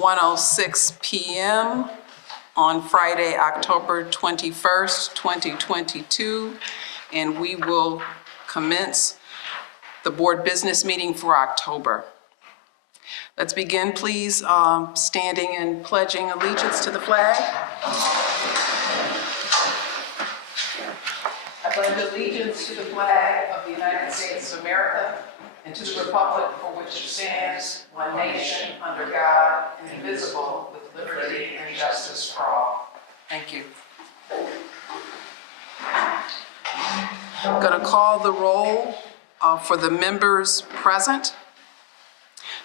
1:06 p.m. on Friday, October 21st, 2022, and we will commence the board business meeting for October. Let's begin, please, standing and pledging allegiance to the flag. I pledge allegiance to the flag of the United States of America and to the republic for which it stands, one nation, under God, indivisible, with liberty and justice for all. Thank you. I'm going to call the roll for the members present.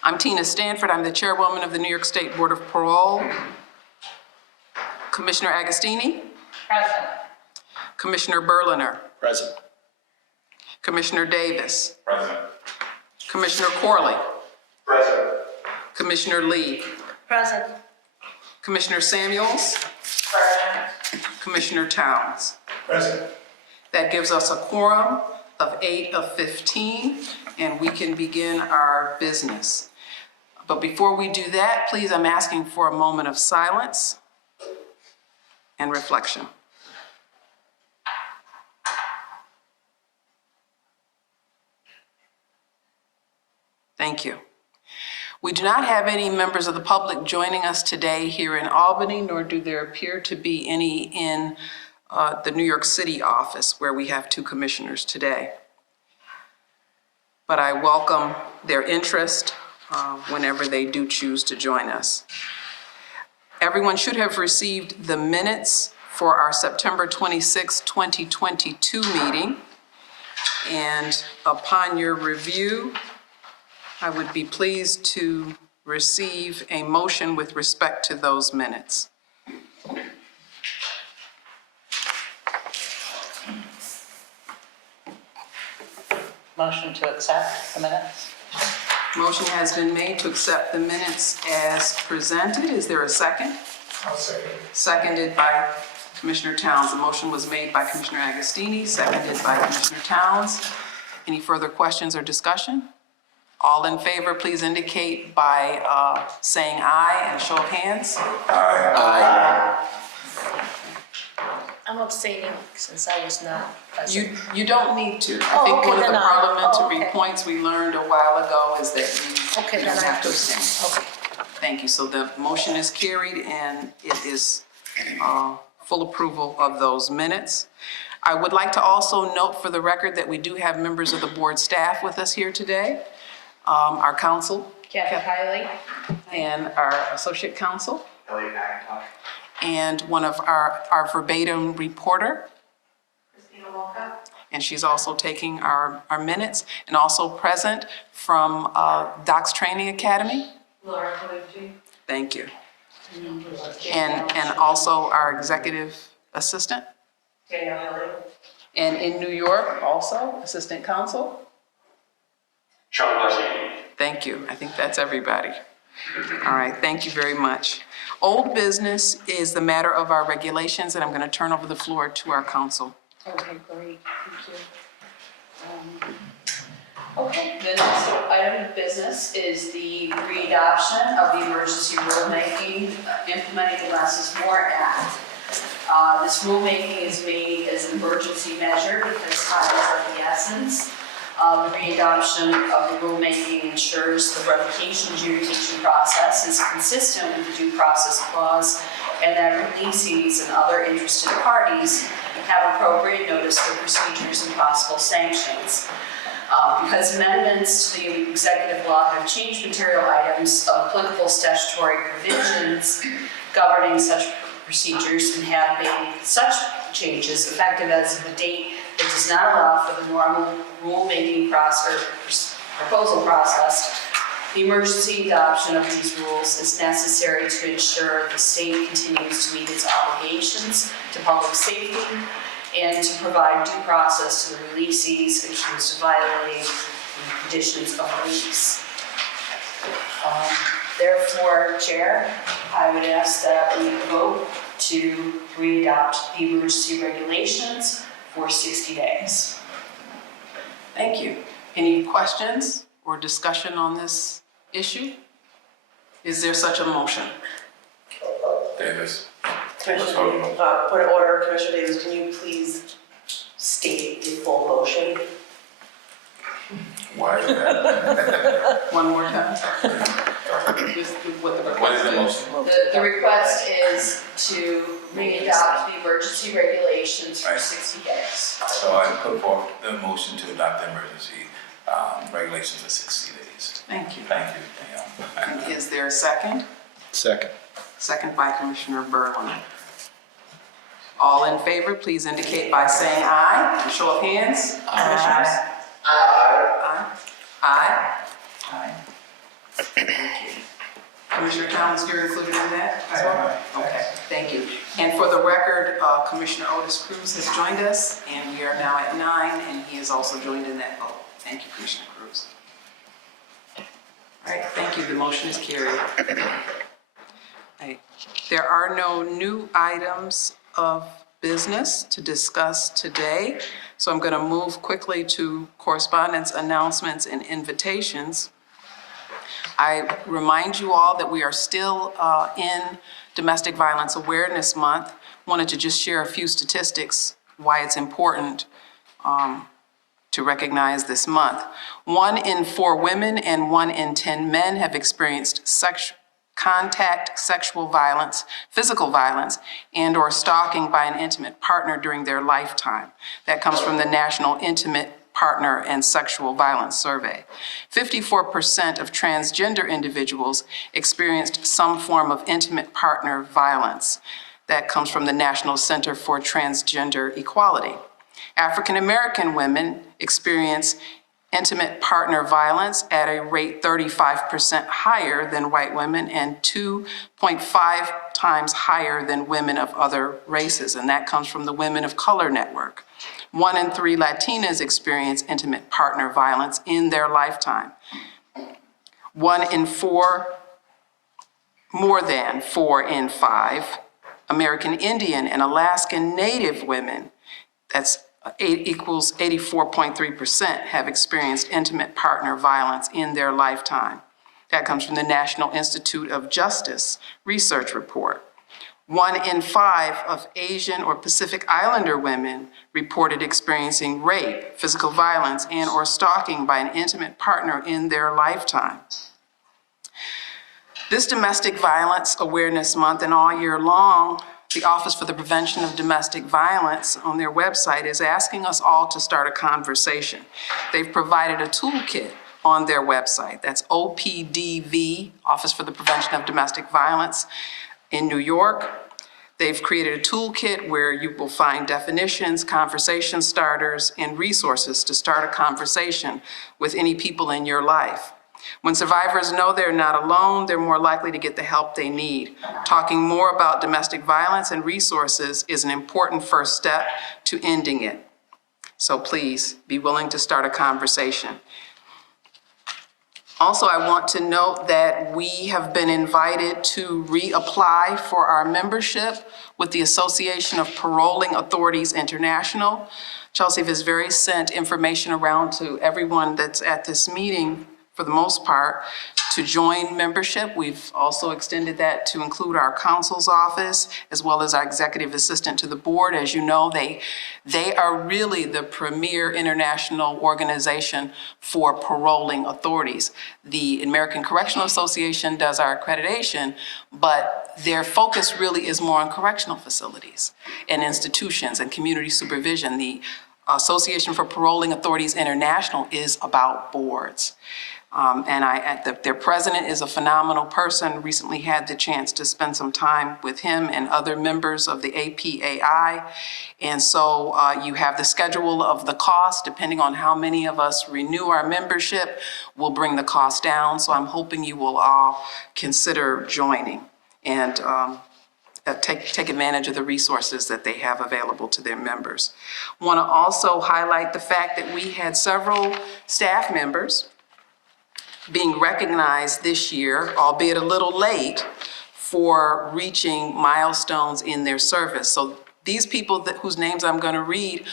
I'm Tina Stanford. I'm the chairwoman of the New York State Board of Parole. Commissioner Agostini? Present. Commissioner Berliner? Present. Commissioner Davis? Present. Commissioner Corley? Present. Commissioner Lee? Present. Commissioner Samuels? Present. Commissioner Towns? Present. That gives us a quorum of 8 of 15, and we can begin our business. But before we do that, please, I'm asking for a moment of silence and reflection. Thank you. We do not have any members of the public joining us today here in Albany, nor do there appear to be any in the New York City office, where we have 2 commissioners today. But I welcome their interest whenever they do choose to join us. Everyone should have received the minutes for our September 26, 2022 meeting. And upon your review, I would be pleased to receive a motion with respect to those minutes. Motion to accept the minutes. Motion has been made to accept the minutes as presented. Is there a second? I'll second. Seconded by Commissioner Towns. The motion was made by Commissioner Agostini, seconded by Commissioner Towns. Any further questions or discussion? All in favor, please indicate by saying aye and show of hands. Aye. Aye. I'm abstaining since I was not present. You don't need to. I Oh, think okay, one of the then I- parliamentary okay. points we learned a while ago is that you Okay, don't then have to abstain. Okay. Thank you. So the motion is carried and it is full approval of those minutes. I would like to also note for the record that we do have members of the board staff with us here today. Our counsel, Kathy Hiley. and our associate counsel, Elliot McIntosh. and one of our verbatim reporter, Christina Walcott. and she's also taking our minutes, and also present from Docs Training Academy. Laura Calucci. Thank you. And also our executive assistant. Danielle Hilly. And in New York, also, assistant counsel. Sean Blessing. Thank you. I think that's everybody. All right, thank you very much. Old business is the matter of our regulations, and I'm going to turn over the floor to our counsel. Okay, great, thank you. Okay, the next item of business is the readoption of the emergency rulemaking implementing the Less is More Act. This rulemaking is made as an emergency measure because time is of the essence. The readoption of the rulemaking ensures the revocation adjudication process is consistent with the Due Process Clause and that releasees and other interested parties have appropriate notice for procedures and possible sanctions. Because amendments to the executive law have changed material items of applicable statutory provisions governing such procedures and have made such changes effective as of the date that does not allow for the normal rulemaking process or proposal process, the emergency adoption of these rules is necessary to ensure the state continues to meet its obligations to public safety and to provide due process to the releasees accused of violating the conditions of release. Therefore, Chair, I would ask that we vote to re-adopt the emergency regulations for 60 days. Thank you. Any questions or discussion on this issue? Is there such a motion? Davis. Commissioner Davis, point of order, Commissioner Davis, can you please state the full motion? Why is that? One more time? Just what the What is request the is. motion? The request is to re-adopt the emergency regulations for 60 days. So I put forth the motion to adopt the emergency regulations for 60 days. Thank you. Thank you. And is there a second? Second. Second by Commissioner Berlin. All in favor, please indicate by saying aye. Show of hands. Commissioners? Aye. Aye. Aye. Thank you. Commissioner Towns, you're included in that as well? Okay, thank you. And for the record, Commissioner Otis Cruz has joined us, and we are now at 9, and he is also joined in that vote. Thank you, Commissioner Cruz. All right, thank you. The motion is carried. Right. There are no new items of business to discuss today, so I'm going to move quickly to correspondence, announcements, and invitations. I remind you all that we are still in Domestic Violence Awareness Month. Wanted to just share a few statistics why it's important to recognize this month. 1 in 4 women and 1 in 10 men have experienced contact sexual violence, physical violence, and or stalking by an intimate partner during their lifetime. That comes from the National Intimate Partner and Sexual Violence Survey. 54% of transgender individuals experienced some form of intimate partner violence. That comes from the National Center for Transgender Equality. African American women experience intimate partner violence at a rate 35% higher than white women and 2.5 times higher than women of other races, and that comes from the Women of Color Network. 1 in 3 Latinas experience intimate partner violence in their lifetime. 1 in 4, more than 4 in 5 American Indian and Alaskan Native women, that's equals 84.3%, have experienced intimate partner violence in their lifetime. That comes from the National Institute of Justice research report. 1 in 5 of Asian or Pacific Islander women reported experiencing rape, physical violence, and or stalking by an intimate partner in their lifetime. This Domestic Violence Awareness Month and all year long, the Office for the Prevention of Domestic Violence on their website is asking us all to start a conversation. They've provided a toolkit on their website. That's OPDV, Office for the Prevention of Domestic Violence in New York. They've created a toolkit where you will find definitions, conversation starters, and resources to start a conversation with any people in your life. When survivors know they're not alone, they're more likely to get the help they need. Talking more about domestic violence and resources is an important first step to ending it. So please be willing to start a conversation. Also, I want to note that we have been invited to reapply for our membership with the Association of Paroling Authorities International. Chelsea has very sent information around to everyone that's at this meeting, for the most part, to join membership. We've also extended that to include our counsel's office, as well as our executive assistant to the board. As you know, they are really the premier international organization for paroling authorities. The American Correctional Association does our accreditation, but their focus really is more on correctional facilities and institutions and community supervision. The Association for Paroling Authorities International is about boards. Their president is a phenomenal person. Recently had the chance to spend some time with him and other members of the APAI. And so you have the schedule of the cost. Depending on how many of us renew our membership, will bring the cost down. So I'm hoping you will all consider joining and take advantage of the resources that they have available to their members. Want to also highlight the fact that we had several staff members being recognized this year, albeit a little late, for reaching milestones in their service. So these people whose names I'm going to read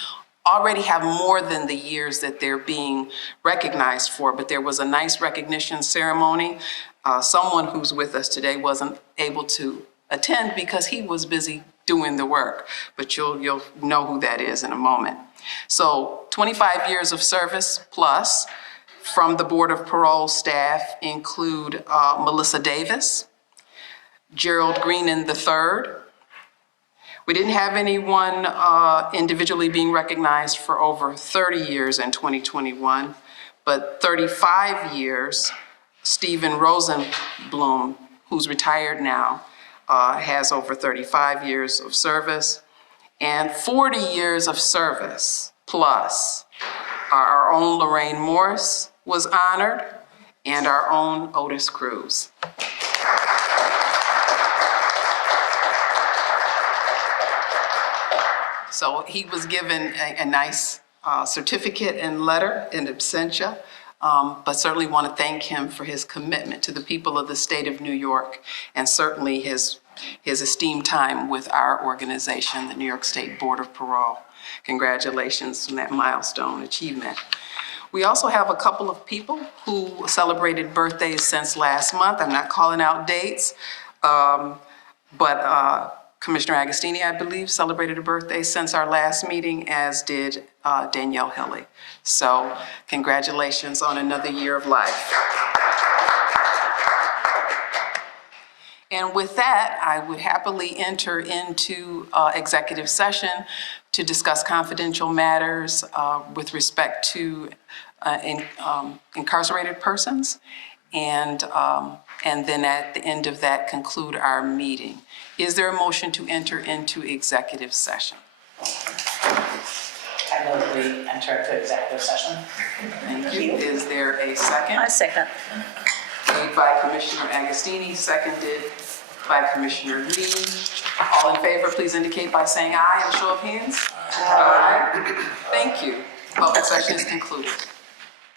already have more than the years that they're being recognized for, but there was a nice recognition ceremony someone who's with us today wasn't able to attend because he was busy doing the work, but you'll know who that is in a moment. So 25 years of service plus from the Board of Parole staff include Melissa Davis, Gerald Greenan III. We didn't have anyone individually being recognized for over 30 years in 2021, but 35 years, Stephen Rosenblum, who's retired now, has over 35 years of service, and 40 years of service plus. Our own Lorraine Morris was honored, and our own Otis Cruz. So he was given a nice certificate and letter in absentia, but certainly want to thank him for his commitment to the people of the state of New York, and certainly his esteemed time with our organization, the New York State Board of Parole. Congratulations on that milestone achievement. We also have a couple of people who celebrated birthdays since last month. I'm not calling out dates, but Commissioner Agostini, I believe, celebrated a birthday since our last meeting, as did Danielle Hilly. So congratulations on another year of life. And with that, I would happily enter into executive session to discuss confidential matters with respect to incarcerated persons, and then at the end of that, conclude our meeting. Is there a motion to enter into executive session? I move we enter into executive session. Thank you. Is there a second? I second. Made by Commissioner Agostini, seconded by Commissioner Lee. All in favor, please indicate by saying aye and show of hands. Aye. Thank you. Public session is concluded.